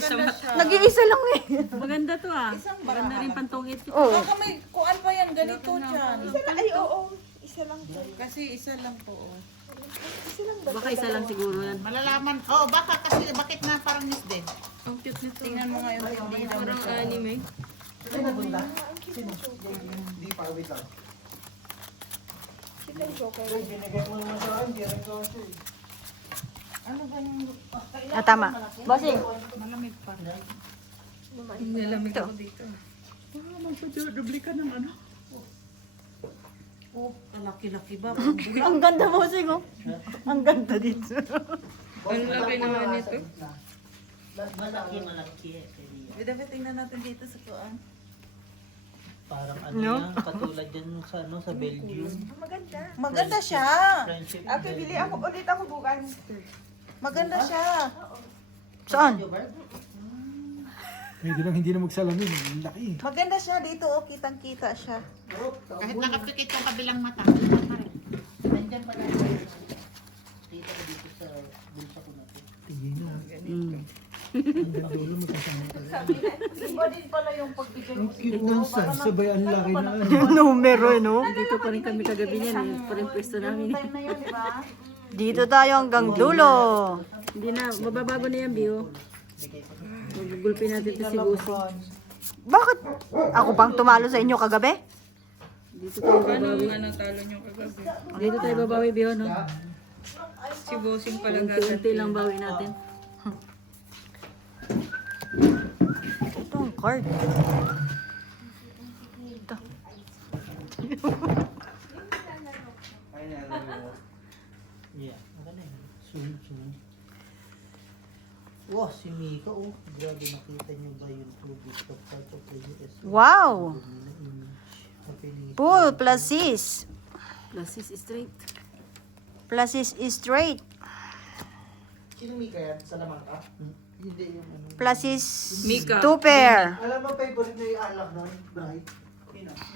maganda siya. Nag-iisa lang eh. Maganda to ah. Isang Maganda baraha. rin pantungit. Oh. Baka may kuan pa yan, ganito dyan. Ay, oo. Isa lang po. Kasi isa lang po. Oh. Isa lang ba? Baka isa lang siguro yan. Malalaman. Oh, baka kasi bakit na parang miss din. Ang cute nito. Tingnan mo ngayon hindi daw. Parang anime. Hindi pa, wait lang. Sila yung joker. Binigay mo naman sa akin, hindi rin ko siya eh. Ano ba yung Tama. Bossing. malamig pa? Nilamig ako dito. Magpa-dubli ka ng ano? Oh, kalaki-laki ba? Ang ganda, bossing oh. Ang ganda dito. Ang laki naman nito. Malaki. Dapat tingnan natin dito sa kuan. Parang ano No? yan, katulad yan sa ano sa Belgium. Maganda. Maganda siya. Friendship. Okay, bili ako ulit ako bukas. Maganda siya. Saan? Pwede lang hindi na magsalamin, ang laki. Maganda siya dito, oh, kitang-kita siya. Kahit nakapikit yung kabilang mata. Nandiyan pa lang. Dito sa bulsa ko natin. Tingin na. Mm. Hanggang dulo magkasama tayo. Iba din pala yung pagbigay Ang mo cute ng sun, sabay ang laki na ano. Yung numero eh, no? Dito pa rin kami kagabi niyan eh. Pa rin pwesto namin. time na yun, di ba? Dito tayo hanggang dulo. Hindi na, mababago na yan, Bio. Magugulpin natin ito si Busi. Bakit? Ako pang tumalo sa inyo kagabi? Dito tayo babawi. Anong talo nyo kagabi? Dito tayo babawi, Bio, no? Si Bosing pala unti lang bawi natin. Ito ang card. Ito. Yeah. Ano na yun? Sunod. Wow, si Mika, oh. Grabe, nakita niyo ba yung tubig of part of the US? Wow. Na image. Happiness. Pool plus sis. Plus is straight. Plus is straight. Sino Mika yan? Sa naman ka? Hindi yung ano. Plus is Mika. two pair. Alam mo, favorite na yung alak doon, Bright?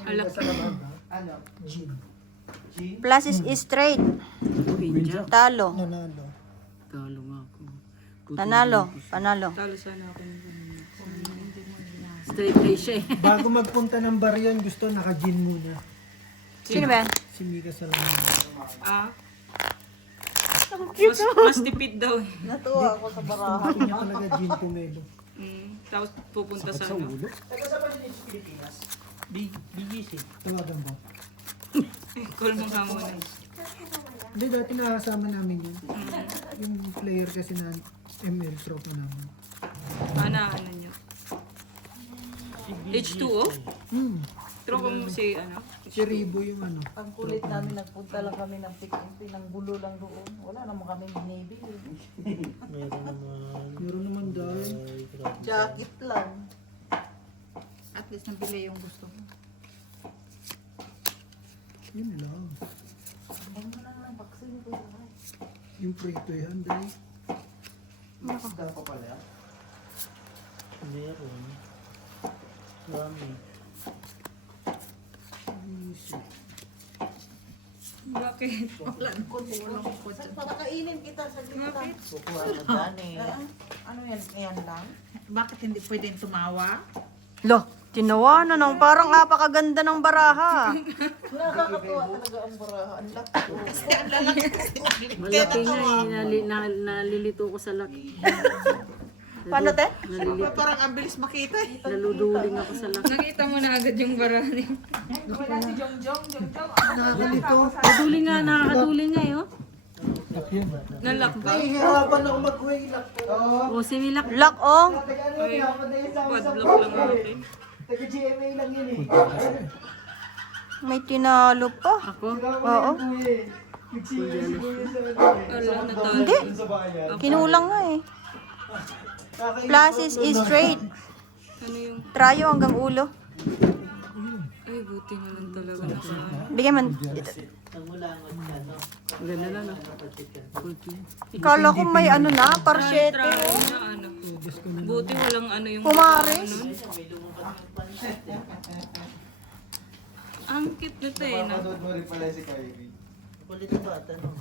Alak. Sa naman ka? Ano? Gin. Gin? Plus is straight. Pinja. Talo. Nanalo. Talo nga ako. Nanalo. Panalo. Talo sana ako. Straight face siya eh. Bago magpunta ng bar yan, gusto naka-gin muna. Sino ba yan? Si Mika sa naman. Ah? Mas tipid daw eh. Natuwa ako sa baraha. Gusto niya talaga gin pomelo. Tapos pupunta sa Sa ano. ulo? BGC. Tawagan mo. Call mo nga muna. Hindi, dati nakasama namin yun. Yung player kasi na ML tropa namin. Ano nyo? H2O? Hmm. Tropa mo si ano? Si Ribo yung ano. Ang kulit namin, nagpunta lang kami ng pick-in, ng gulo lang doon. Wala naman kami binibili. Meron naman. Meron naman dahil. Ay, grabe. Jacket lang. At least nabili yung gusto mo. Yun lang. Ay mo lang ng vaccine ko. Yung prito yan dahil. Meron. Marami. Bakit? Pakakainin kita sa gitna. Kukuha na dyan eh. Ano yan? Ayan lang? Bakit hindi pwedeng tumawa? Lo, tinawanan ng parang apakaganda ng baraha. Nakakatuwa talaga ang baraha. Ang laki. Kasi ang lalaki. Malaki nga eh. Nalilito ko sa laki. Paano te? Nalilito. Parang ang bilis makita eh. Naluduling ako sa laki. Nakita mo na agad yung barani. Nakakalito. Naduling nga, nakakaduling nga eh. Oh. Lock yan. Nalak ba? Hirapan ako mag-way lock. O, similak. Lock oh. Padlock lang natin. Taga-GMA lang yun eh. May tinalo pa. Ako? Oo. Wala na tayo. Hindi. Kinulang nga eh. Plus is straight. Ano yung... Trayo hanggang ulo. Ay, buti na lang talaga naka... Bigyan man. Ang mulangot ka, no? Ganda na lang. Buti. Kala ko may ano na, parsyete. Try na ano. Buti walang ano yung... Pumares. Ang cute nito eh. No? Kulit ba ata, no?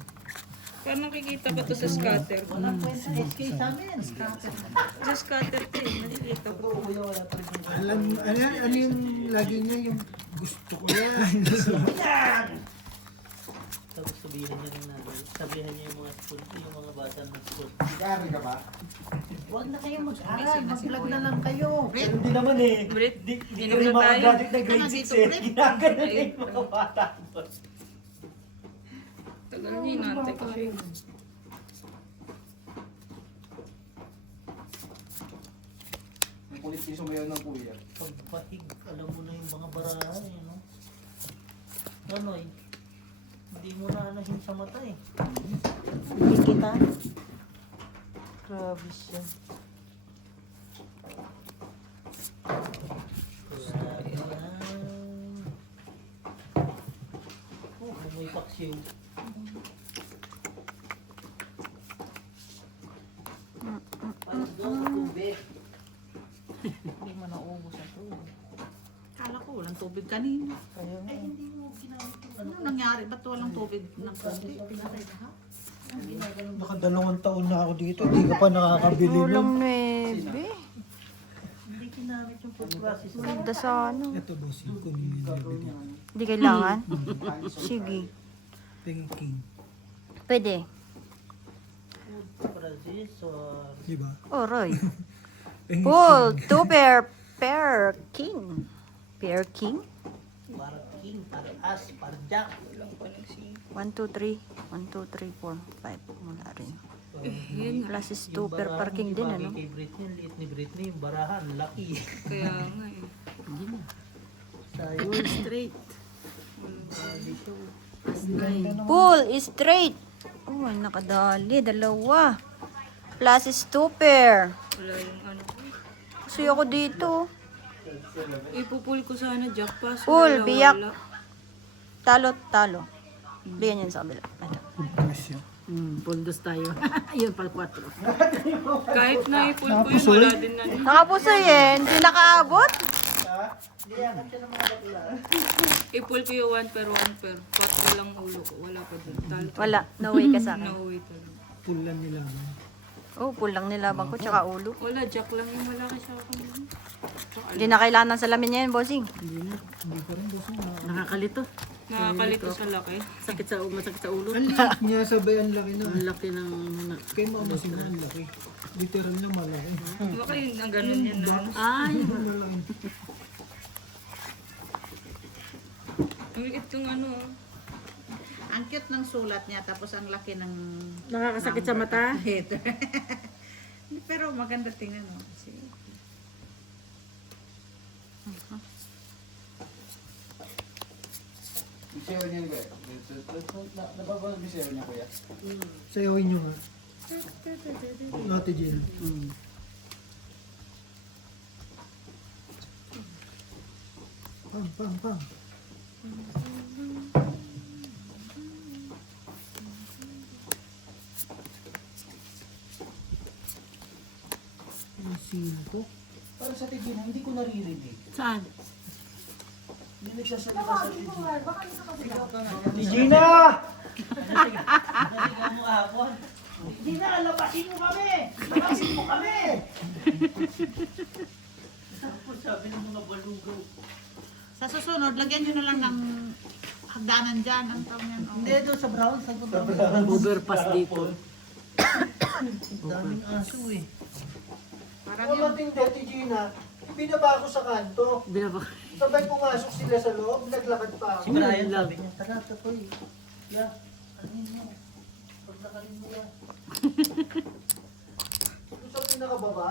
Paano nakikita ba to sa scatter? Walang kwenta SK sa amin. Sa scatter to eh. Nakikita ko. Ano yung lagi niya yung gusto ko yan. Tapos sabihin niya ng nanay. Sabihin niya yung mga school, yung mga bata ng school. Nag-aaral ka ba? Huwag na kayo mag-aral, mag-vlog na lang kayo. Pero hindi naman eh. Brit, Di inom kami na mga tayo. graduate na grade 6 eh. Ginagano na yung mga bata. Tagal niya inantay ko siya. Ang kulit yung sumayaw ng kuya. Pagpahig, alam mo na yung mga barahan eh, no? Ganoy, hindi mo na anahin sa mata eh. Hindi kita. Grabe siya. Grabe yan. Oh, amoy paksiw. Tubig. Hindi mo naubos ang tubig. Kala ko walang tubig kanina. Kaya nga. Hindi mo ginamit yung Ano nangyari? Ba't walang tubig ng konti? Nakadalawang taon na ako dito, hindi ka pa nakakabili Ulang nun. 9. Hindi ginamit yung food process. Ganda sana. Ito boss, yung kunin yung nabili. Hindi kailangan? Sige. Thinking. Pwede. Food processor. Diba? Oh, Roy. Full. 2 pair. Pair king. Pair king? Para king, para as, para jack. 1, 2, 3. 1, 2, 3, 4, 5. Wala rin. Plus is 2 per parking din, ano? Kay Britney, yung liit ni Britney, yung barahan, laki. Kaya nga eh. Tayo, Straight. Full is straight. Oh, nakadali. Dalawa. Plus is 2 pair. Wala yung ano. Kasi ako dito. Ipupul ko sana jackpot. Full, biyak. Talo, talo. Bigyan yan sa kabila. Ito. Pundos tayo. Yun pal 4. Kahit na ipul ko yun, wala din na. Nakapuso yan. Hindi nakaabot. Ipul ko yung 1 per 1 per. 4 lang ulo ko. Wala pa dun. Talo. Wala. Nauwi ka sa akin. Nauwi talaga. Pulan nila. Oh, full lang nilabang ko. Tsaka ulo. Wala, jack lang yung malaki sa akin. Hindi na kailangan ng salamin niya yun, bossing. Nakakalito. Nakakalito sa laki. Sakit sa masakit sa ulo. Ang liit niya, sabay ang laki na. Ang laki ng... Kaya mamasin na ang laki. Literal na malaki. Baka yun ang ganun yan na. Ay, Ang liit yung ano. ang cute ng sulat niya tapos ang laki ng... Nakakasakit sa mata? Pero maganda tingnan mo. Isayaw niya kuya. Nababawal yung isayaw niya kuya. Sayawin nyo nga. Ate Gina. Pang, pang, pang. Ang sino para sa Tigina, hindi ko naririnig. Saan? Hindi nagsasalita sa Tigina. Gina! Narinig mo ahapon. Tigina, labasin mo kami! Labasin mo kami! Tapos sabi ng mga balugaw. Sa susunod, lagyan nyo na lang ng hagdanan dyan. Ang tawag yan. Hindi, doon sa brown, sa brown. Overpass dito. Daming aso eh. Wala din Ate Gina. Binaba ko sa kanto. Binaba. Sabay pumasok sila sa loob, naglakad pa Si ako. Brian sabi niya, tara, tapoy. Yeah, ano mo? Paglakarin mo yan. Doon sa pinakababa,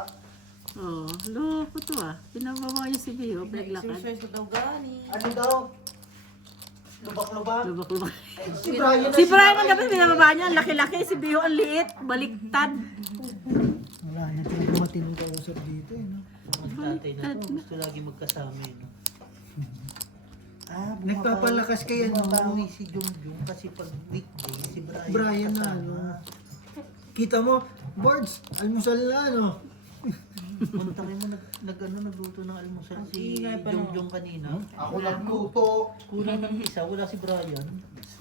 Oh, loko to ah. Pinababa niya si Bio, pinaglakad. ano daw? Lubak-lubak. Lubak-lubak. Si Brian na Si Brian ang dapat binababa niya, ang laki-laki. Si Bio ang liit, baliktad. Wala na talaga matinong kausap dito eh. No? Ang tatay na to, gusto lagi magkasama eh. No? Nagpapalakas kaya no? Bumabawi si Jungjung kasi pag weekday, si Brian, Brian na ano. Kita mo, boards, almusal na ano. Punta rin mo, nagluto ng almusal si Jungjung kanina. Ako lang luto. Kulang ng isa, wala si Brian.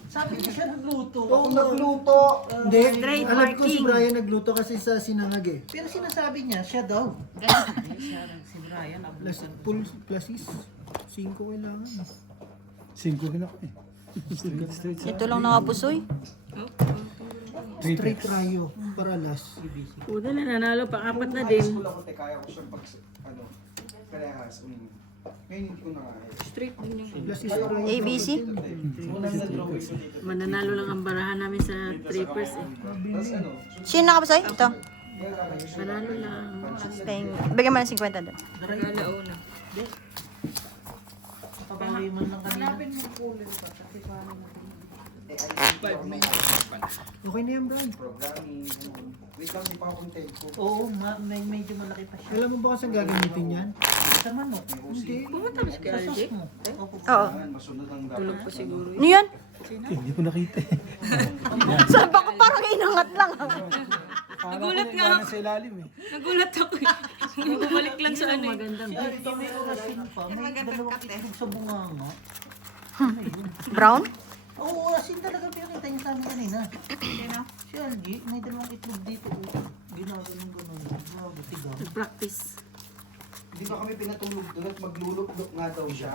Sabi niya siya nagluto. Ako nagluto. Hindi, Straight alam ko si parking. Brian nagluto kasi sa sinangag eh. Pero sinasabi niya, siya daw. Si Brian, Plus, plusis. 5 kailangan. 5 rin ako eh. Ito lang nakapusoy. Straight rayo para last. Una na nanalo, pang-apat na High din. school ako, kaya ko siyang parehas. Ngayon hindi ko na kaya. Straight din yung Plusis rayo. ABC? Unang nag-drawing ko dito. mananalo lang ang barahan namin sa trippers eh. Tapos ano, Sino nakapusoy? Ito. Manalo lang. Bigyan mo ng 50 doon. Galauna. Kabawi man lang kanina. Okay na yan, Brian. programming, ganun. Wait lang, di pa ako content ko. Oo, medyo malaki pa siya. Alam mo ba kung saan gagamitin yan? Sa manok. Hindi. Pumunta ba si Sa LJ? sauce mo. Oo. Kailangan masunod ang dapat. Tulog pa siguro. Ano yan? Hindi ko nakita eh. Sabi ko parang inangat lang. Nagulat nga ako. Sa ilalim eh. Nagulat ako eh. Bumalik lang sa ano eh. Magandang. Dito may orasin pa. May dalawang itlog sa bunganga. Brown? Oo, orasin talaga pinakita niya sa amin kanina. Si LG, may dalawang itlog dito. Ginaganon ganon. Grabe, tigaw. Practice. Hindi ba kami pinatulog doon at maglulok-lok nga daw siya?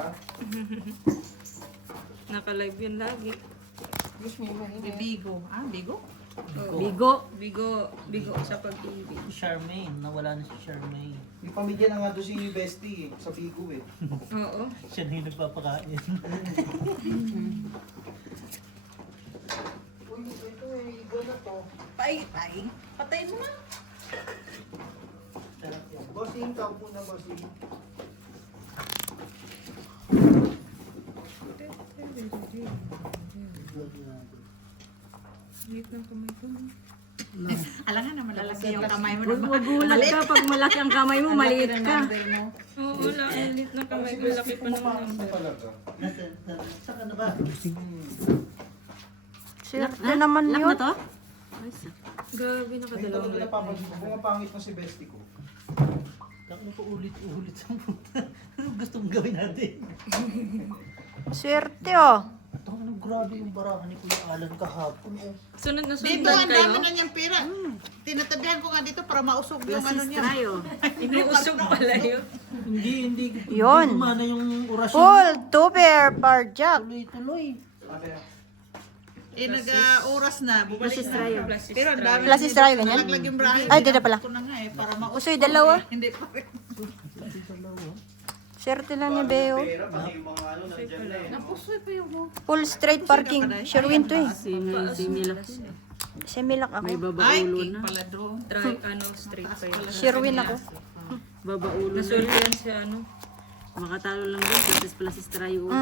Naka-live yun lagi. Bigo. Ah, Bigo? Bigo. Bigo sa pag-ibig. Si Charmaine, nawala na si Charmaine. May pamilya na nga doon si Bestie sa Bigo eh. Oo. Siya na yung nagpapakain. Uy, ito eh, iba na to. Patay. Patayin mo na. Bossing, taupo na bossing. Alam nga naman, lalaki yung kamay mo Huwag na. magulat ka pag malaki ang kamay mo, maliit ka. Number mo. Oo, wala. Ang liit na kamay ko. Laki pa naman. Ito talaga. Saka na ba? Swerte naman Lock yun. na to? Grabe, Ito nakadalawang talaga light. napapansin ko. Pumapangit na si Bestie ko. Takno ko ulit-ulit sa puta. Ano gusto mong gawin natin? Swerte oh. Ano grabe yung barahan ni Kuya Alan kahapon. Oh. Sunod na Dito, sundan ang dami kayo. na niyang pera. Tinatabihan ko nga dito para mausog yung ano niya. Tayo. Inuusog pala yun. Hindi Yun. gumana yung orasyon. Full, 2 pair, bar jack. Tuloy-tuloy. Eh, nag-oras na. Bumalik Plus na. tayo. Pero ang dami. Plus is try, ganyan? Nalaglag yung brahe. Ay, dito pala. Ito na nga eh, para mausog. Usoy, dalawa. Hindi pa rin. Swerte lang ni Beo. Pera, pati yung mga ano, nandyan na eh. Napusoy pa yung mo. Full straight parking. Sherwin to eh. Similak. Semilak ako. May Ay, babaulo cake na. pala doon. Try, straight pa yun. Sherwin ako. Babaulo na. Naswerte yan siya, makatalo lang doon. Plus is try ulo.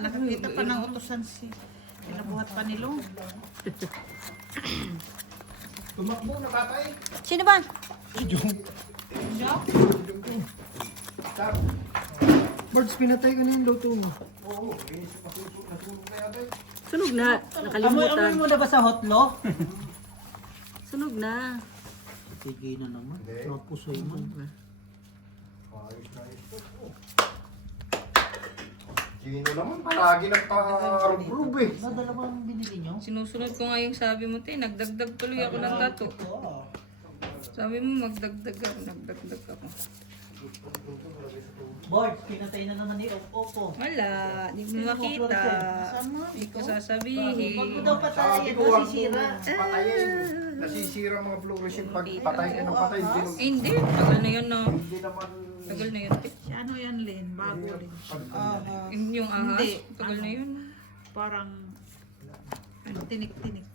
Nakakita pa ng utusan si. Pinabuhat pa ni Long. Tumakbo na tatay. Sino ba? Birds, pinatay ko na yung luto mo. Oo, eh, natulog na yata eh. Sunog na. Nakalimutan. Amoy mo na ba sa hotlo? Sunog na. Sige na naman. Pusoy mo. Gino naman, palagi nagpa-arog-rug eh. Dalawang binili nyo? Sinusunod ko nga yung sabi mo, nagdagdag tuloy ako ng tato. Sabi mo, magdagdag ako. Nagdagdag ako. Board, pinatay na naman ni Opo. Wala. Di mo makita. Di ko sasabihin. Huwag mo daw Sabi patayin, ko, wag mo masisira. patayin. Nasisira mga fluorescent pag patay ka ng patay. Eh, hindi. Tagal na yun, no. Hindi naman... Tagal na yun. Si ano yan, Lynn? Bago rin. Yung ahas. Hindi. Tagal na yun. Parang ano, tinik-tinik.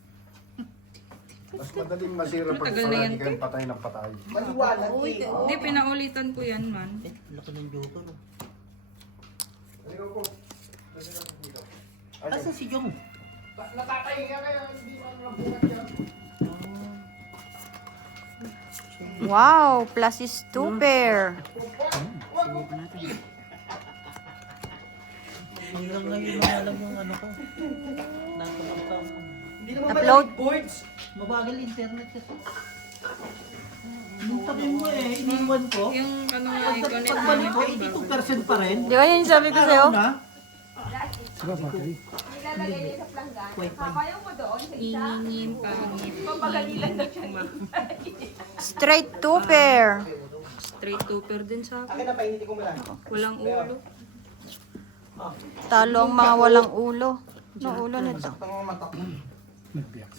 Mas madaling masira pag Matagal na yan, palagi kang patay ng patay. Maliwanag eh. Hindi, pinaulitan ko yan, man. Laki ng joke, no? Halika po. Asa si Jong? Natatay nga kayo, hindi man nabuhat yan. Wow, plus is 2 pair. Hindi lang ngayon na alam yung ano ko. Nakakam. Hindi naman Upload. boards. Mabagal internet kasi. sabi mo iniwan ko. Yung ano nga, i-connect Pagbalik ko, namin. 82% pa rin. Di ba yun yung sabi ko sa'yo? Na? Saka battery. Nilalagay niya sa planggan. Papayaw mo doon sa isa. Ingingin, pangit. Papagalilan na siya. Straight 2 pair. Straight topper din sa akin. Akin na painitin ko mula. Walang ulo. Talo ang mga walang ulo. No ulo nito. Nagbiyak.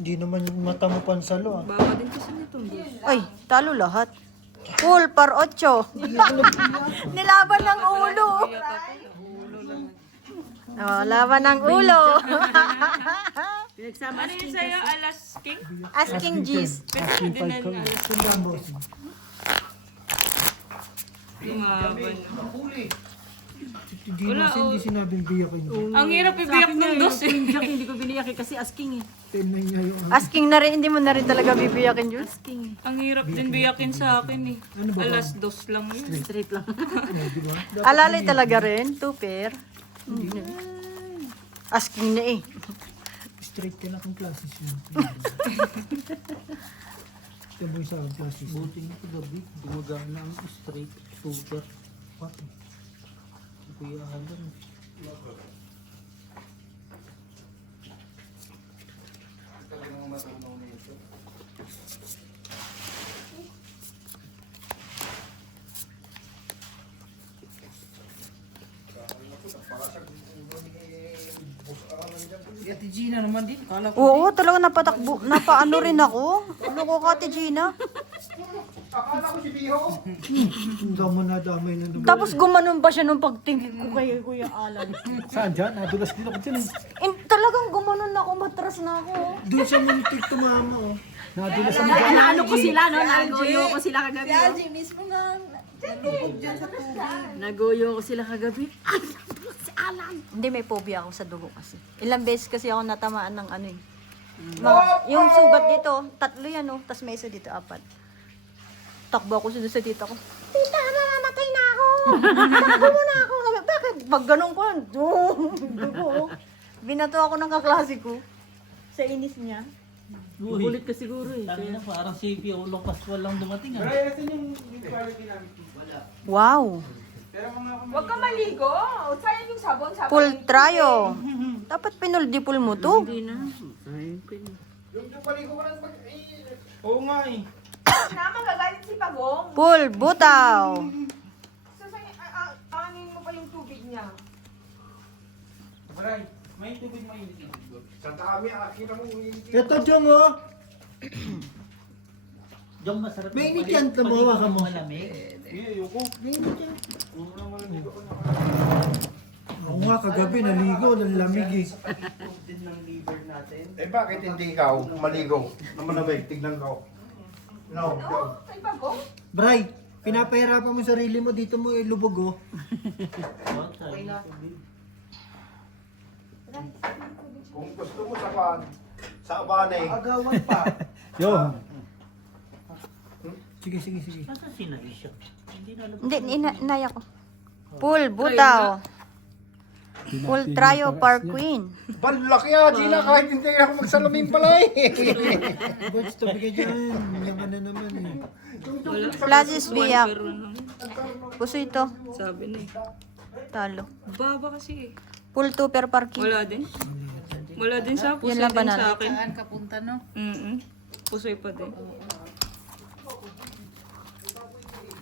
Hindi naman yung mata mo pansalo ah. Bawa din kasi nito. Ay, talo lahat. Full par 8. Nilaban ng ulo. Oh, laban ng ulo. Ano yun sa'yo? Alas king? Asking G's. Pwede din na alas Tandaan, boss. lumaban. Si Gino kasi hindi sinabing biyak kayo. Ang hirap ibiyak ng dos eh. Hindi ko biniyak kasi asking eh. 10 na niya yung Asking na rin, hindi mo na rin talaga bibiyakin, Jules. Ang hirap din biyakin sa akin eh. Ano ba? Alas dos lang yun. Straight lang. di ba? Alalay talaga rin, 2 pair. Asking na eh. Straight ka na kung classes yun. Taboy sa akin classes. Buti nito gabi. Gumagana ang straight super. What? Kuya Alan. Ate Gina naman din. Kala ko. Oo, talaga napatakbo, napaano rin ako. Ano ko Kati Gina? Ang damo na damay na naman. Tapos gumanon pa siya nung pagtingin ko kay Kuya Alan. Saan dyan? Nadulas din ako dyan eh. Talagang gumanon ako, matras na ako. Doon sa muntik tumama oh. Nadulas ako dyan. Naano ko sila, no? Nagoyo ko sila kagabi. Si Algie mismo na nalubog dyan sa tubig. Nagoyo ko sila kagabi. Ay, si Alan. Hindi, may phobia ako sa dugo kasi. Ilang beses kasi ako natamaan ng ano eh. Yung sugat dito, 3 yan oh. Tapos may isa dito, 4. Takbo ako sa tita ko. Tita, mamamatay na ako! Takbo mo na ako! Sabi, bakit? Pag ganun ko, dugo oh. Binato ako ng kaklase ko. Sa inis niya. Bulit ka siguro eh. Tangin na parang si Piolo Pascual lang dumating ah. Wow! Huwag ka maligo. Sayang yung sabon. Full tryo. Dapat pinoldipol mo to. Hindi na. Ay, pwede. Oo nga eh. Na, magagalit si Pagong. Full butaw. Anin mo pa yung tubig niya. May tubig mainit. Ito Jong oh. Diyan masarap. Mainit yan, tamawa ka mo. Malamig. Ako nga kagabi naligo, ng lamig eh. Eh bakit hindi ikaw maligo? Namanabay, tignan ko. No, go. Kay Pagong? Bray, pinapahirapan mo sarili mo, dito mo ilubog oh. Kung gusto mo sa abanay. Agawan pa. Yo. Sige, sige, sige. Saan si Naisha? Hindi na alam. Hindi, inaya ko. Full butaw. Full tryo par queen. Balaki ah, Gina, kahit hindi ako magsalamin pala eh. Birds, tabi ka dyan. Yaman na naman eh. Flashes biyak. Puso ito. Sabi na eh. Talo. Baba kasi eh. Full 2 per parking. Wala din. Wala din sa puso Yun lang ba din na? sa akin. Saan ka punta, no? Pusoy pa din.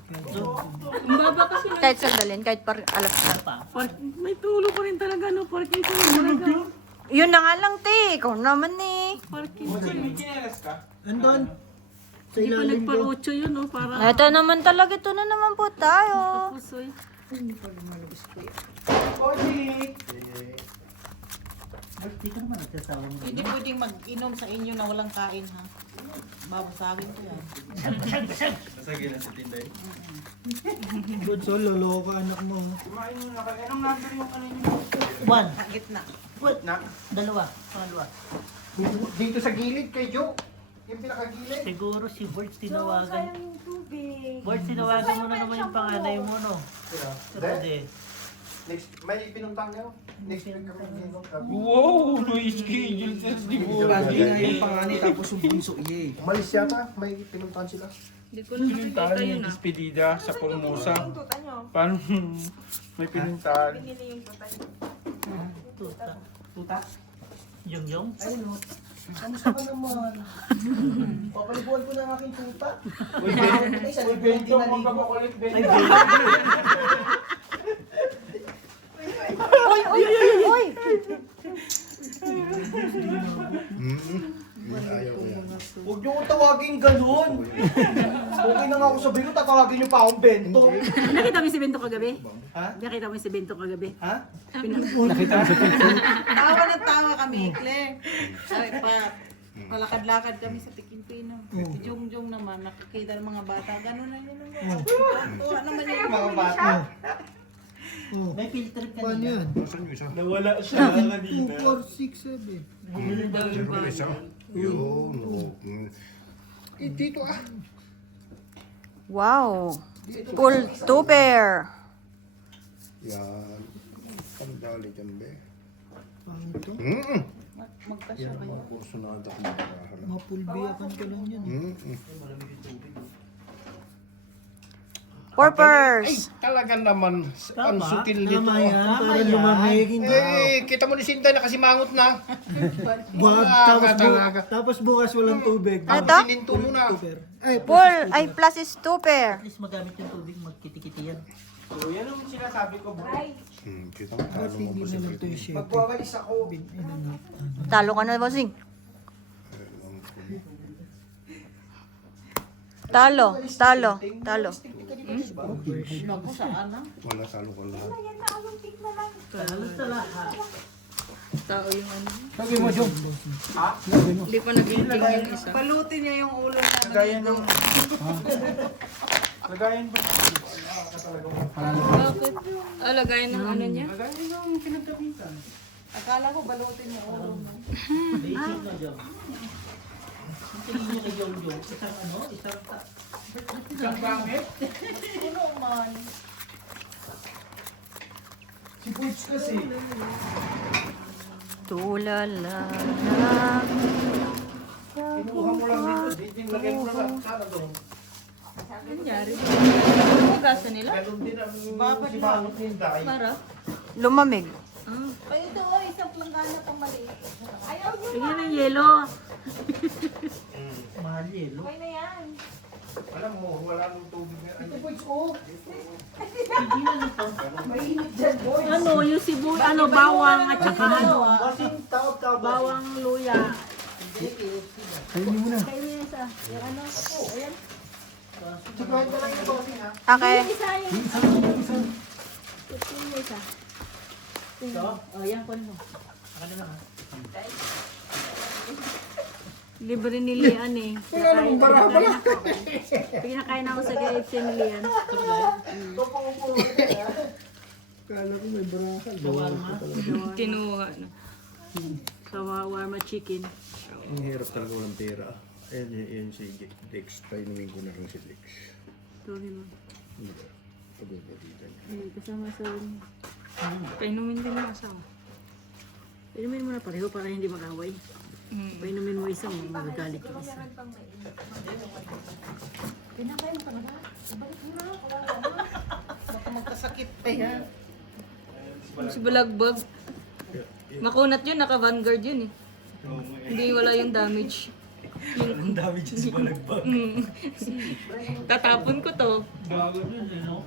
Ang baba kasi na. Kahit sandalin, kahit alas na. May tulo pa rin talaga, no? Parking ko talaga. Yun na nga lang, te. Ikaw naman eh. Parking ko. Andon. Sa Hindi pa ilalim ko. nagparocho yun, no? Para Ito naman talaga. Ito na naman po tayo. pusoy. Hindi ka naman nagsasawa mo. Hindi pwedeng mag-inom sa inyo na walang kain, ha? Babasagin ko yan. Good soul, lolo ka anak mo. One. Gitna. Wait na. Dalawa. Pangalawa. Dito sa gilid kay Joe. Yung pinakagilid. Siguro si Bert tinawagan. Sayang yung tubig. Bert, tinawagan mo na naman yung panganay mo, no? Pwede. Next, may pinuntang niyo. Next week kami dito. Wow, no schedule test di mo. Lagi nga yung panganay tapos yung bunso, yay. Umalis yata, may pinuntahan sila. Hindi ko lang Pinintahan nakikita yung yun ah. despedida sa Formosa. Yung tuta nyo. Paano may pinintahan? Pinili yung tuta nyo. Tuta. Tuta? Yung? Kamusta ka naman? Papaliguan ko na ang aking tuta. Uy, Bento, huwag ka makulit, Bento. Oy! Ayaw ko yan. Huwag niyo ko tawagin ganun. Okay na nga ako sabihin ko, tatawagin niyo pa akong Bento. Nakita mo si Bento kagabi? Ha? Nakita mo si Bento kagabi? Ha? Nakita mo sa picture. Tawa na tawa kami, Claire. Ay, palakad-lakad kami sa Pikimpino. Si Jung naman, nakikita ng mga bata. Ganun na yun. Tuwa naman yun. Mga bata. May filter ka Paano yan? Saan yung isa? Nawala siya 2, kanina. 4, 6, 7. Siyempre isa. Yun. Dito ah. Wow! Full tuber! Yan. Pandali dyan, be. Paano ito? Yan ang mga kursunada ko magkakahala. Mapulbiyakan ka lang yan. Purpers! Talaga naman. Ang sutil nito. Tama yan, para lumamig. Hindi. Kita mo ni Sinday nakasimangot na. Wag, Talaga. tapos bukas walang tubig. Ano to? Sininto mo na. Ay, Full, ay plus is tuber. At least magamit yung tubig, magkiti-kiti yan. So, yan ang sinasabi ko, bro. Kita mo paano mo hindi na lang ito yung shape. Pagwawalis ako. Talo ka na, bossing. Talo. Wala talo ko lahat. Tao yung ano. Sabi mo, Jom. Hindi pa nag-iinting yung isa. Palutin niya yung ulo namin. Lagayan ng... Lagayan ba? Bakit? Ah, lagayan ng ano niya? Lagayan ng pinagkamitan. Akala ko balutin yung ulo mo. Basic na job. Ang tingin nyo kay Jong, isang ano? Isang gamit? Sino man? Si Butch kasi. Tulala. Kinuha mo lang dito. Dito lagay mo lang. Sana doon. Nangyari. Hugasan nila? Ganun din ang simangot ni Inday. Para? Lumamig. Ay, ito, isang planggana pang maliit. Ayaw nyo. Tingnan ng yelo. Mahal yelo. Okay na yan. Alam mo, wala mong tubig na. Ito po, oh. Hindi na nito. Ano, yung sibuyas, ano, bawang at saka ano, Kasing tawag ka ba? bawang luya. Kainin mo na. Siguan ka lang yung bossing ha. Okay. Oh, yan ko mo. Ano na ha? Libre ni Lian eh. Pinakain ako sa KFC ni Lian. Kala ko may baraha. Kinuha. No? Shawarma chicken. Ang hirap talaga walang pera. Ayan, yan si Dex. Painumin ko na lang si Dex. Sorry mo. Pag-ubalitan. Kasama sa... Painumin din yung asawa. Inumin mo na pareho para hindi mag-away. Painumin mo isang magagalit yung isa. Baka magkasakit pa yan. Si Balagbag. Makunat yun, naka-vanguard yun eh. Hindi wala yung damage. Ang dami dyan sa balagbag. Tatapon ko to. Bago yun eh, no?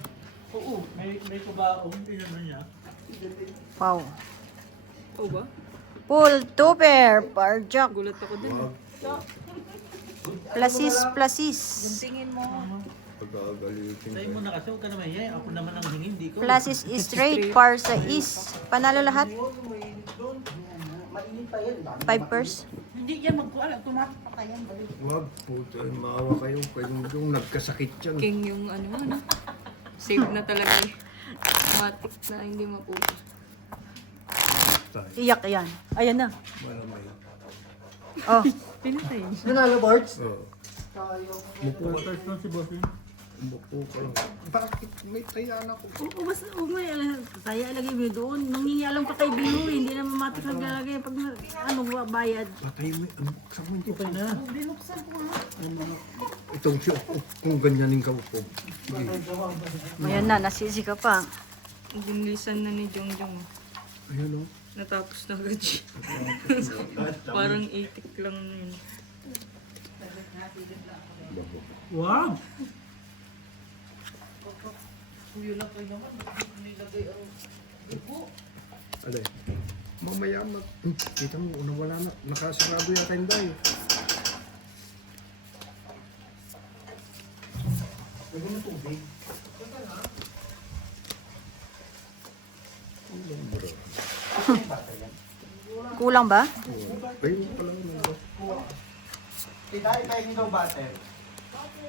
Oo, may kubaong. Tingnan mo niya. Wow. Oo ba? Full tuber. Parjak. Gulat ako dun. Plasis. Pag-aagalitin. Tayo mo na kasi, huwag ka naman yan. Ako naman ang hingin, di ko. Plasis is straight. Par sa is. Panalo lahat. 5 purse. Hindi yan magkuala. Tumapatayan. Wag, puta, maawa kayo. Pwede yung nagkasakit yan. King yung ano. Safe na talaga eh. Matik na hindi mapupa. Iyak yan. Ayan na. Malamay. Oh. Pinatay. Nanalo, Barts? Oo. Quarters lang si boss yun. Buko ka lang. Bakit may tayaan ako? Oo, basta kaya lagay mo doon. Mangingialam ka kay Biho, hindi na mamatik naglalagay pag bayad. Patay mo. Sa mo ito na. Itong siya. Kung ganyanin ka upo. Sige. Ayan na, nasisi ka pa. Dinilisan na ni Jongjong. Ayan o. Natapos na agad siya. Parang itik lang yun. Wow! Alay. Mamaya kita mo, nawala na. Nakasarado yata yung dayo. Kulang ba? Ayun pala. Tita, ipahingin daw butter.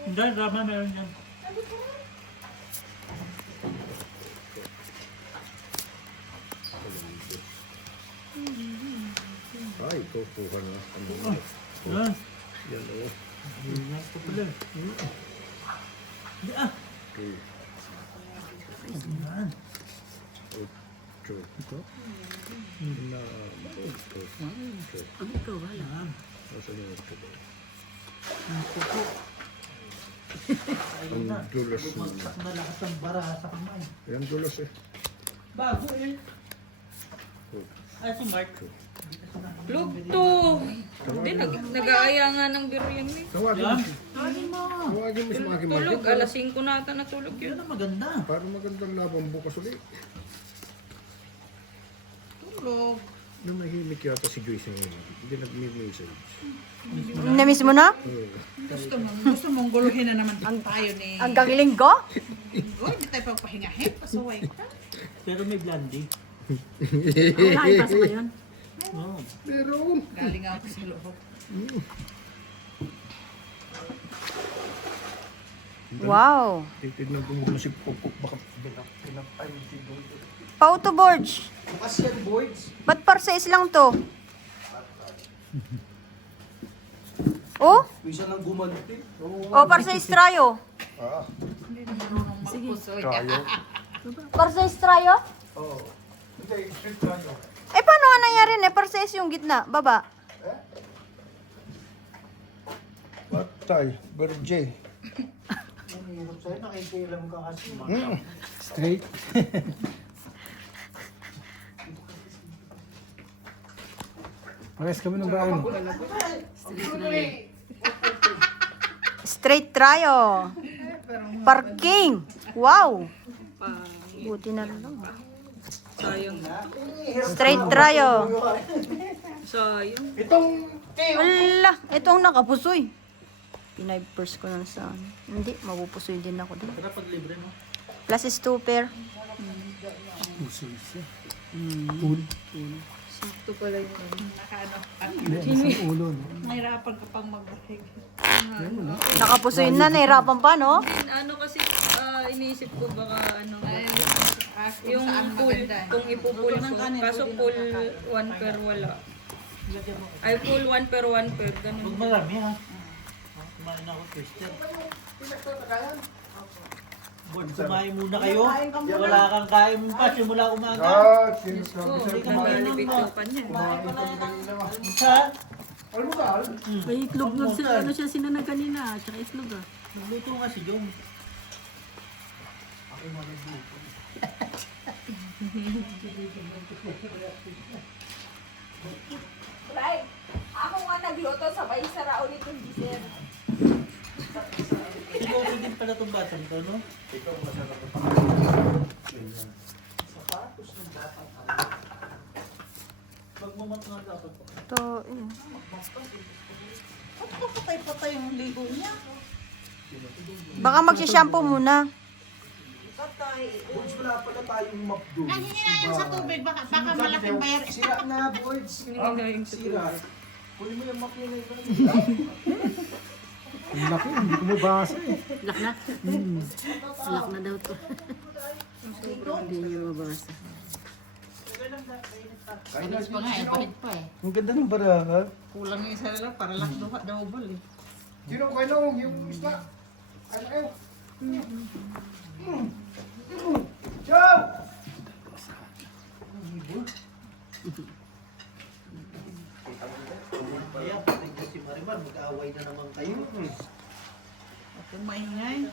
Hindi, drama meron yan. Ay, ikaw kuha na. Ano? Yan. Yan o. Ito pala. Hindi ah. Okay. Yan. Ocho. Ito? Na. Ocho. Ang ikaw, wala. Nasaan yung ocho ba? Ang dulas. Bumagsak na lahat ng bara sa kamay. Yan dulas eh. Bago eh. Si Mark. Lugto! Hindi, nag-aaya nga ng biro yan eh. Tawagin mo. Tawagin mo sa mga Tulog, kimarket. alas 5 na ata natulog yun. Yan ang maganda. Para magandang laban bukas ulit. Tulog. Namahimik yata si Joyce ngayon. Hindi nag-message. Na-miss mo na? Gusto mong guluhin na naman tayo ni... Hanggang linggo? Oh, hindi tayo pagpahingahin. Pasaway ka. Pero may blondie. Wala, ipasa ba yun? Oh. Meron. Galing ako sa loob. Wow. Titignan ko muna si Popo. Baka pinapay si Dodo. Pauto Borge. Bukas yan, boys. Ba't parses lang to? Oh? Minsan lang gumanti. O, parses trayo. Ah. Tayo. Parses trayo? Oo. Hindi, straight tayo. Eh, paano nga nangyari na? Parses yung gitna, baba. Patay. Berje. Ang hirap sa'yo, nakikilam ka kasi. Straight. Pares kami ng baon. Straight trayo. Parking. Wow. Buti na lang. Sayang. Straight trayo. Sayang. Itong Ala, ito ang nakapusoy. Pinay-purse ko lang sa ano. Hindi, mapupusoy din ako doon. Pero pag libre mo. Plus stupper. Sakto pala yun. Nakaano. Ulo, no? Nahirapan ka pang magbahig. Nakapusoy na, nahirapan pa, no? Ano kasi, iniisip ko baka ano, Yung yung saan pool, maganda. kung ipupul ko. Kaso pool 1 per wala. Ay, pool 1 per 1 per, Huwag ganun. marami ha. Kumain ako, Kristen. Board, kumain muna kayo. Wala kang kain pa simula umaga. Ah, Oo, Hindi ka mainom naglalibig mo. ko pa niya. Sa? May itlog na sila, ano siya sinanag kanina, tsaka itlog ah. Nagluto nga si Jong. Right. Ako nga nagluto, sabay sara ulit yung dessert. Siguro din pala itong batang to, no? Magmamat nga dapat po. Ito, eh. Ba't ba patay-patay yung ligo niya? Baka magsishampoo muna. boys, wala pala tayong map doon. Nahingi na yan sa tubig. Baka malaking bayar. Sira na, boys. Hiningayin sa Sira. Huli mo yung map nila. Ang laki, hindi ko mabasa eh. Lock na? Lock na daw to. Hindi niyo mabasa. Bilis pa nga eh. Bahid pa eh. Ang ganda ng baraha. Kulang yung isa lang para lang double eh. Sino kayo yung isla? Ano kayo? Kaya, tingnan si Marimar, mag-aaway na naman kayo. Kung maingay.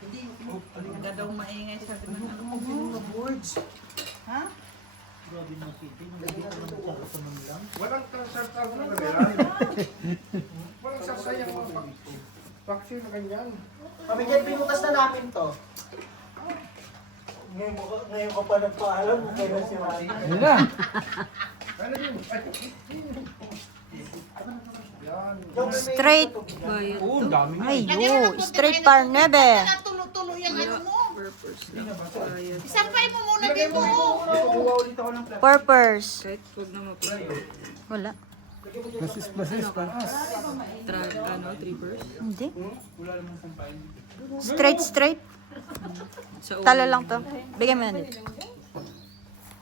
Hindi. Hindi daw maingay sabi ng ano. Ha? Grabe na city, nalagyan ko ng sarap naman lang. Walang sarsar na kanila. Walang sarsayang mga vaccine na ganyan. Kami dyan, pinutas na namin to. Ngayon ka pa nagpaalam kung kailan si Mari. Ano yun? Yan. Straight. Oo, ang dami nga. Ayo, straight par 9. Tulo-tulo yung ano mo. Purpose lang. Bayad. Isampay mo muna dito. Kukuha ulit ako ng Purpose. Kahit huwag na mapag Wala. ano, trippers. Hindi. Straight, straight. Sa Talo lang to. Bigyan mo na dito.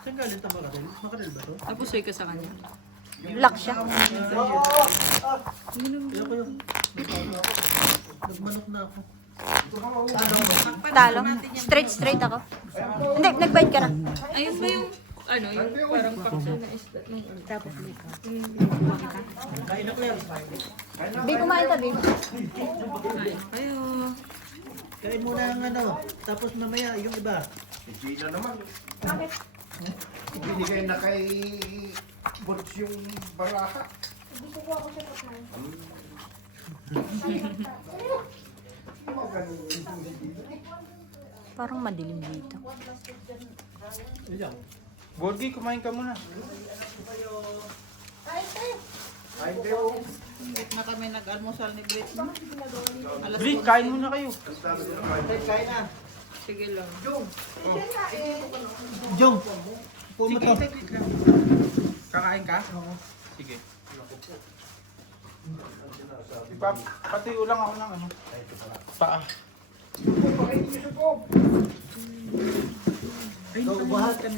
Saan galing ito Makarel? Makarel ba to? Tapos ay ka sa kanya. Lock siya. Ayoko yun. Nagmanok na ako. Talo. Straight, straight ako. Hindi, nag-bite ka na. Ayun ba yung, ano, yung parang paksa na isda. Kain ako yan. Bi, kumain ka, Bi. Ayo. Kain muna ang ano. Tapos mamaya yung iba. Hindi na naman. Binigay na kay Bots yung baraha. Parang madilim dito. Borgi, kumain ka muna. Kain kayo. Na kami nag-almusal ni Brit. Alas Bri, kain muna kayo. Kain na. Sige lang. Jong. Upo mo to. Kakain ka? Oo. Sige. Pati ulang ako ng ano. Paa. Go, ubahat ka.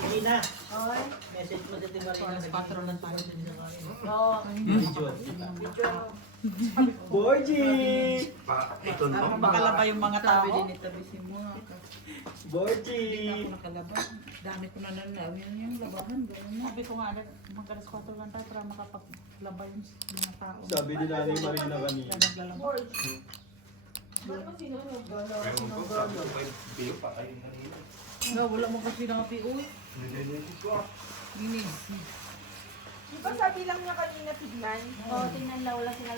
Marina. Message mo dito Marina. Nag-patron lang tayo din sa kanila. Borgie! Ito na. makalaba yung mga tao. Sabi din itabisin mo. Borgie! Nakalaba. Dami ko na nalaw. Yan yung labahan. Sabi ko nga, magkalas 4 lang tayo para makapaglaba yung mga tao. Sabi ni Nanay Marina kanina. Naglalaba. No, wala mo kasi nakapi. Uy. Di ba sabi lang niya kanina tignan? Oo, tingnan lang. Wala sila.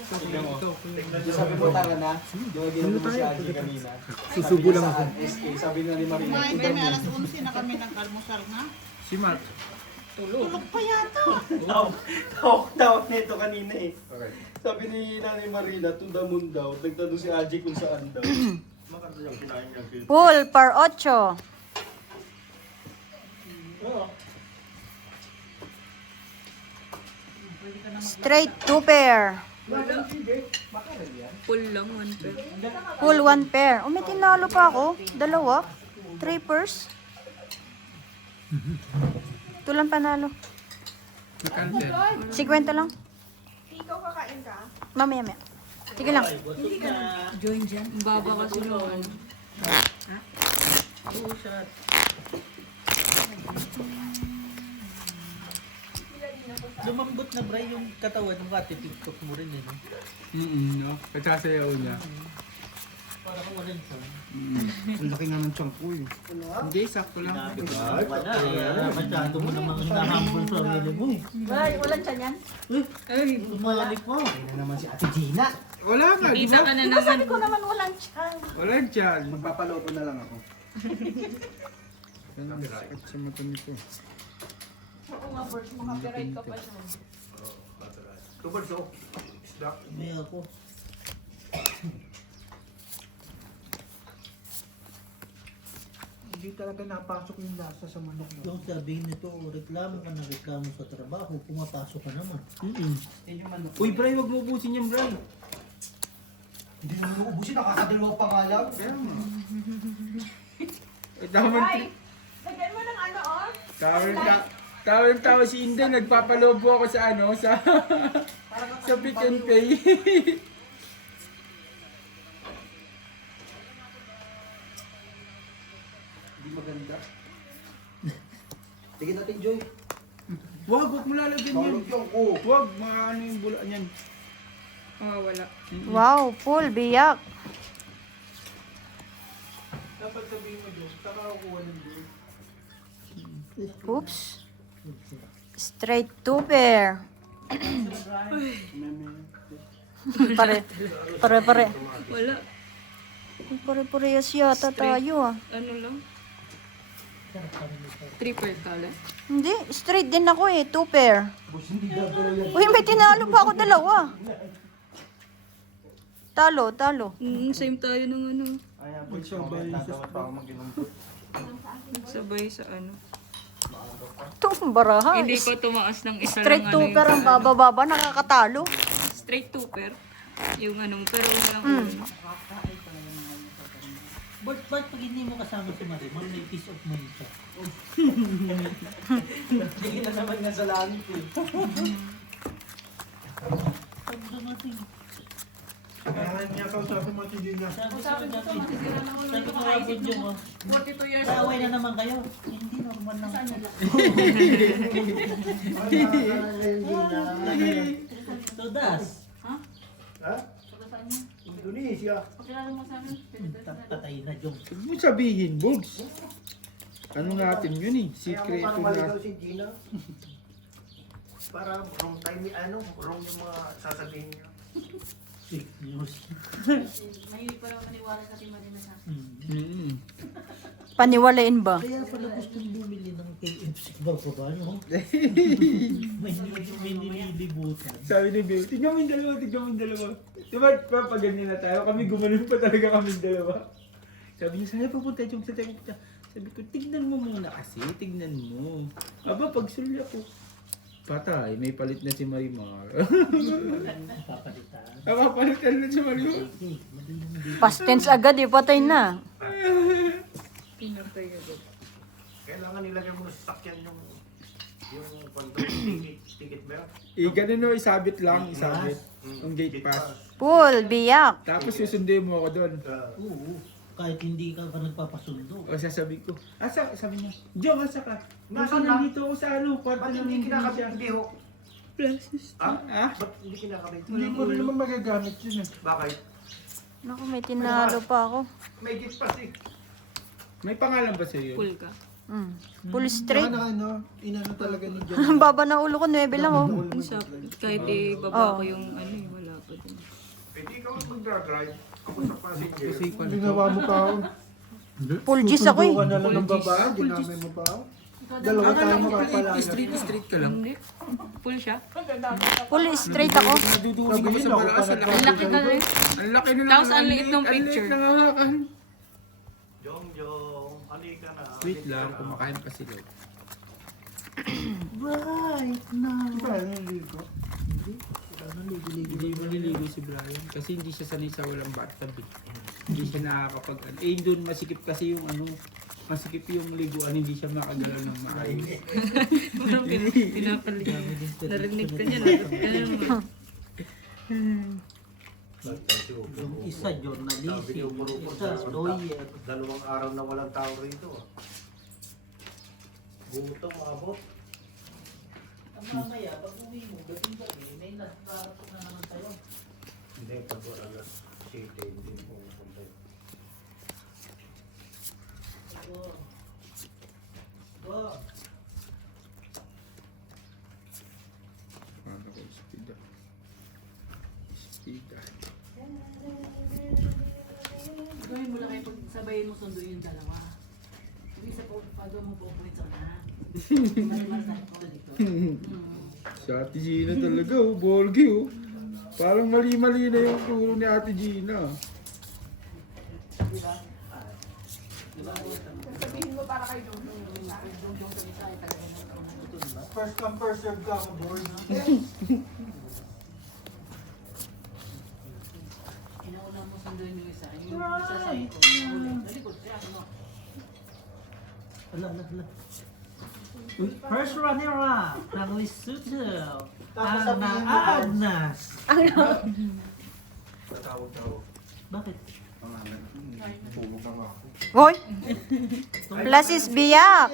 Sabi mo tara na, yung ginawa mo si Agi kanina. Susubo lang ako. Sabi nga ni Marina. Kumain kami alas 11 na kami nag-almusal na. Si Mark. Tulog pa yata. Tawag nito kanina eh. Sabi ni Nanay Marina, tundamun daw. Nagtanong si Agi kung saan daw. Makanta yung kinain niya. Full par 8. Straight 2 pair. Full lang, 1 pair. Full 1 pair. Oh, may tinalo pa ako. 2. 3 pairs. Ito lang panalo. 50 lang. Ikaw kakain ka? Mamaya. Sige lang. Join dyan. Ang baba kasi naman. Oo, shot. Lumambot na bray yung katawan mo at TikTok mo rin eh. No? No? Kagsasayaw niya. Para kung ano yun. Ang laki na ng chunk ko eh. Hindi, sakto lang. Ay, masyado mo namang hinahambol sa sarili mo eh. Walang tiyan yan? Ay, Tumalik mo. Wala nga, di kita ba? ka na naman. Ko naman walang tiyan. Wala dyan. Magpapaloto na lang ako. Yan ang sakit sa mata nito. Oo nga, Bert, makapiright ka pa nun. Tubad ko. Isda. May ako. Hindi talaga napasok yung lasa sa manok mo. Yung sabihin nito, reklamo ka na reklamo sa trabaho, pumapasok ka naman. Uy, Bray, wag mo ubusin yan, Bray. Hindi naman uubusin, nakakadalawa pa nga lang. Ay, lagyan mo ng ano, oh. Tawang-tawa si Inday, nagpapalobo ako sa ano, sa pick and pay. Tignan natin, Joy. Wag mo lalagyan yan. Wag, maano yung bulaan yan. Wala. Wow, full biyak. Dapat sabihin mo, Diyos, nakakuha ng Diyos. Oops. Straight to pair. pare. Wala. Pare-parehas yata tayo ah. Ano lang? 3 per color. Hindi, straight din ako eh. 2 pair. Uy, may tinalo pa ako dalawa. Talo. Same tayo ng ano. Ay, magsabay sa Sabay sa ano. Ito, baraha. Hindi pa tumaas ng isa Straight lang 2 pair ang bababa, nakakatalo. Straight 2 per. Yung ano, pero walang ulo. Ba't pag hindi mo kasama si Marimar, may peace of mind ka? Hindi na naman nga sa langit eh. Kaya niya kausapin mo si Gina. Sabi ko nga po yung 42 years kaaway na naman kayo. Hindi normal lang. Todas. Indonesia. Patay na, Jong. Huwag mo sabihin, Bugs. Ano natin yun eh? Secret Parang na. maligaw si Gina. Para wrong time, wrong yung mga sasabihin niya. Fake news. Paniwalain ba? Kaya pala gustong bumili ng KFC daw pa ba, no? May nililibutan. Sabi ni Bill, tignan mo yung dalawa. Diba, pag ganyan na tayo, kami gumanon pa talaga kami dalawa. Sabi niya, saan pupunta, Jong? Saan tayo pupunta? Sabi ko, tignan mo muna kasi, tignan mo. Aba, pag suli ako, patay, may palit na si Marimar. Papalitan. Papalitan na si Marimar. Past tense agad eh, patay na. Pinatay agad. Kailangan nilagay mo sa sakyan yung ticket ba? Ganun no, isabit lang, Ang gate pass. Full biyak. Tapos susunduin mo ako doon. Oo. Kahit hindi ka nagpapasundo. O sasabi ko, sabi niya, Jong, asa ka? Nasaan Nasaan na? nandito ako sa ano, kwarto Ba't ng hindi Indonesia. kinakabit? Hindi ho. Ba't hindi kinakabit? Hindi ko rin naman magagamit yun eh. Bakit? Naku, may tinalo pa ako. May gift pa si. May pangalan ba sa'yo? Full ka. Full straight. Inano talaga ni John. Baba ng ulo ko, 9 lang oh. Kahit baba ko yung ano, wala pa din. Pwede ikaw ang magdadrive. Ako sa passenger. Ginawa mo pa ako. Full G's ako eh. Susundukan na lang ng babae, ginamay mo pa ako. Dalawa tayo mapapalaya. Street ka lang. Hindi. Full siya. Full straight ako. Naduduling ako sa malakas. Ang laki ka rin. Ang laki na Tapos ang liit ng picture. Ang liit ng hawakan. Jong, halika na. Wait lang, kumakain pa sila. Right now. Hindi mo niligo si Brian kasi hindi siya sanay sa walang bathtub eh. Hindi siya nakakapag doon masikip kasi yung masikip yung liguan, hindi siya makagalaw ng maayos. Parang pinapalig. Narinig ka niya. Yung isa, journalist. Isa, lawyer. 2 araw na walang tao rito. Gutom, abot. Ang mamaya, pag uwi mo, gabi-gabi, may nasaratok na naman sa'yo. Hindi, pag alas 7, hindi po pupunta. Paano ko speed up? Speed up. Gawin mo lang kayo pag sabayin mo sundo yung dalawa. Yung isa po, pag mo po upuin sa kanan. Mas na ito dito. Si Ate Gina talaga oh, bolgi oh. Parang mali-mali na yung turo ni Ate Gina. Sabihin mo para kay Jong. First come, first serve ka ako, board. Inauna mo sunduin yung isa. Yung isa sa ito. Nalikod siya. Ala. First runner-up ng Lesotho. Tapos sabihin mo, Agnas. Tatawag. Bakit? Tulog na nga ako. Hoy! Plus is biyak.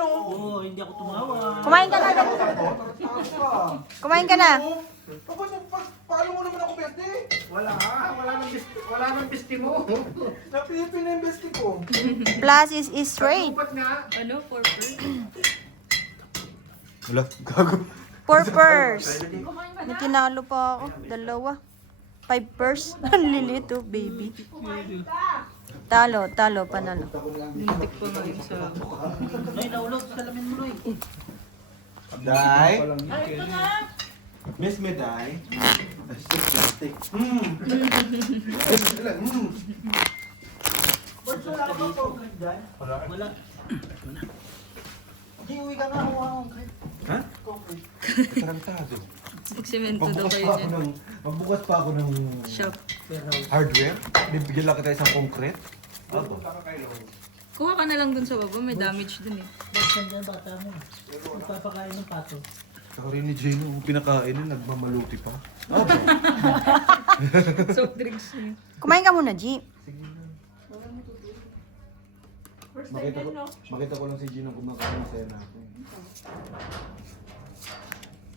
Oo, hindi ako tumawa. Kumain ka na. Kumain ka na. Paano mo naman ako beste? Wala nang beste mo. Napipi na yung beste ko. Plus is straight. Ba't nga? Ano? Purple? Wala, gago. 4 purse. May tinalo pa ako. 2. 5 purse. Ang lilito, baby. Talo, panalo. Muntik pa nga yung sa... Noy, naulog. Salamin mo, Noy. Dai? Miss me, Dai? Plastic. Wala. Hindi, uwi ka nga. Ha? Tarantado. Pagsemento daw kayo dyan. Magbukas pa ako ng Shop. hardware. Bibigyan lang kita isang concrete. Ako. Kuha ka na lang dun sa baba. May damage dun eh. Baksan dyan, bata mo. Magpapakain ng pato. Saka rin ni Jane, yung pinakain na, nagmamaluti pa. Ako. Soft drinks eh. Kumain ka muna, G. Makita ko lang si Gina kumakain sa natin.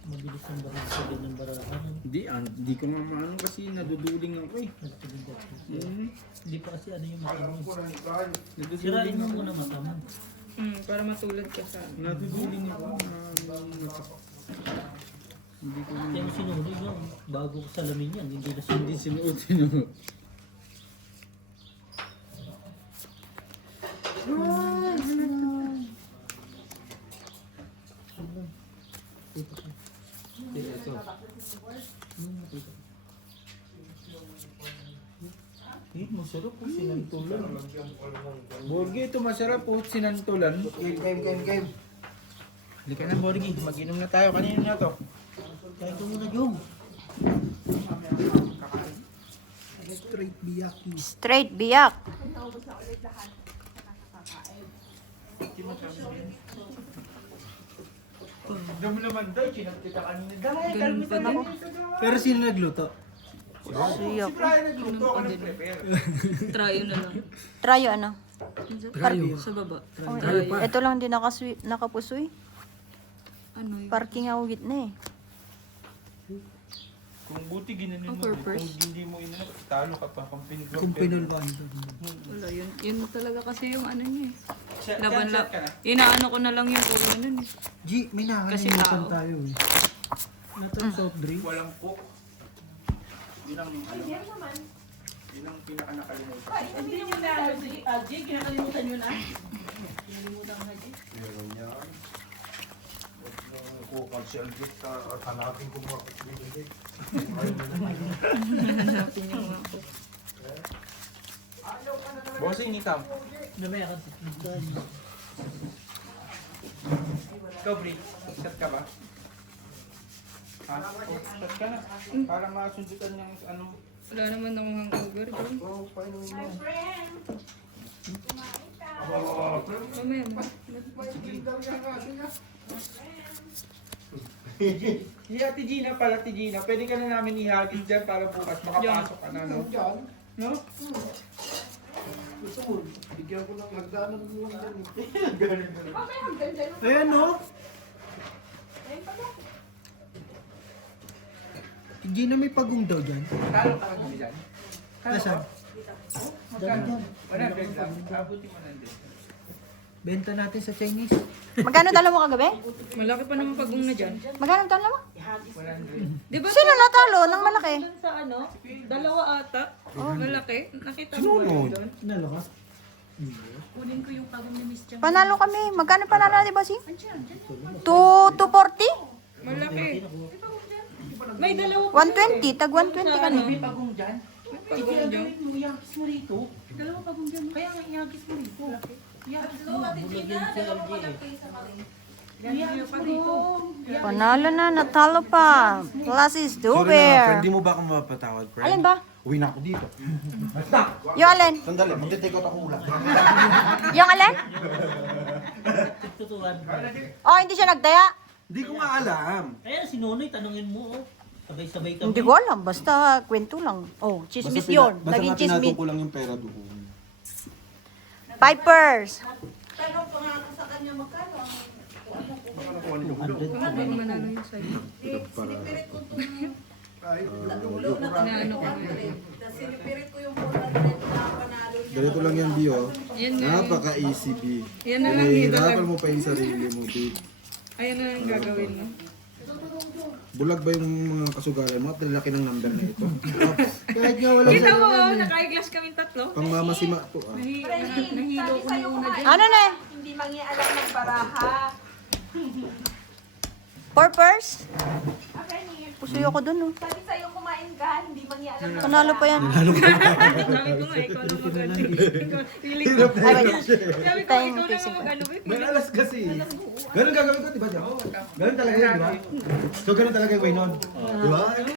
Mabilis ang barang sa ganyan barahan. Hindi ko nga maano kasi naduduling ako eh. Hindi pa kasi ano yung mata mo. Sirain Naduduling mo ako. muna mata mo. Para matulad ka sa... Naduduling ako. Hindi ko Kaya mo sinunog yun. Bago ko salamin yan. Hindi na hindi sinunog. sinuot. Masarap po sinantulan. Borgi, ito masarap po. Sinantulan. Game. Halika na, Borgi. Mag-inom na tayo. Kanino na to? Kaya ito muna yung. Straight biyaki. Straight biyak. Dami naman daw. Chinat kita kanina. Dahil, Ganun pa din. Pero sino nagluto? Suyok. Brian nagluto. Ako nag-prepare. Try na lang. Tryo ano? Sa baba. Oh, ito lang din nakapusoy. Ano yun? Parking ako gitna eh. Kung buti ginanin Ang mo. purpose. Kung hindi mo inanap, talo ka pa. Kung pinag Kung pinulban ito. Wala yun. Yun talaga kasi yung ano niya eh. Shot Laban ka na. Inaano ko na lang yung ulo nun eh. G, may Kasi nakakalimutan tao. tayo eh. Natang soft drink. Walang cook. Yun ang ano. Yun ang pinaka-nakalimutan. Hindi nyo na ano, Jay, kinakalimutan nyo na. Meron yan. Kukal si Alvin, hanapin ko mga kapitbahay. Hanapin yung mga ko. Bossing, itam. Namaya ka. Ikaw, Bri. Shot ka ba? Ha? Shot ka na. Para masundutan yung ano. Wala naman akong hangover. John. Mamaya mo. Si Ate Gina pala, Ate Gina. Pwede ka na namin ihagis dyan para bukas makapasok ka na, no? No? Bigyan ko ng nagdaanan lang yan. Ayan no? Hindi na may pagong daw dyan. Talo ka kami dyan. Asan? Magkano? 100 lang. Abuti 100. Benta natin sa Chinese. Magkano dala mo kagabi? Malaki pa naman pagong na dyan. Magkano dala mo? 100. Di ba Sino natalo ng malaki? dun sa ano? Dalawa ata. Malaki. Nakita mo ba Sinunod. yun doon? Nalo ka? Kunin ko yung pagong ni Miss Chang. Panalo kami. Magkano panalo natin, bossing? 240? Malaki. May dalawa 120. Tag 120 kami. Pagong dyan. pagong dyan. Iyagis mo rito. Dalawa pagong dyan. Kaya nga iyagis mo rito. Iyagis mo. Ate Gina, dalawa pa lang kayo sa Marie. Panalo na. Natalo pa. Plus is Sorry na, Dover. friend. Di mo ba ako mapatawad, friend? Alin ba? Uwi na ako dito. Yung alin? Sandali, magte-take out ako ulan. Yung alin? Tutuan. Oh, hindi siya nagdaya. Hindi ko nga alam. Kaya si Nonoy, tanungin mo. Oh. Sabay-sabay kami. Hindi ko alam, basta kwento lang. Oh, chismis yun. Naging chismis. ko lang yung pera doon. Pipers! Tanong pa nga ako sa kanya magkano ang Manalo yung sa'yo. sinipirit ko itong ulo na Inaano ko. Tapos sinipirit ko yung 400 na panalo niya. Ganito lang yan, Bio. Yan na. Napaka-easy, B. Yan na lang dito. Hinahirapan mo pa yung sarili mo, B. Ayan na lang gagawin mo. Bulag ba yung mga kasugalan mo? At lalaki ng number na ito. Kahit nga wala Kita mo, naka-eyeglass kaming tatlo. Pang mamasima to, ah. Nahilo ko na una dyan. Ano na? Hindi mangialam ng baraha. Purpers? Okay, Nir. Pusuyo ko dun, oh. Sabi sa'yo kumain ka, hindi mangialam ng Panalo pa yan. Sabi ko nga, ikaw na mag-ano. Feeling ko. Ay, wait. Sabi ko, Time ikaw na facing. mag-ano. May alas kasi. Ganun gagawin ko, di ba? Ganun talaga yun, di ba? So, ganun talaga yung way nun. Di ba?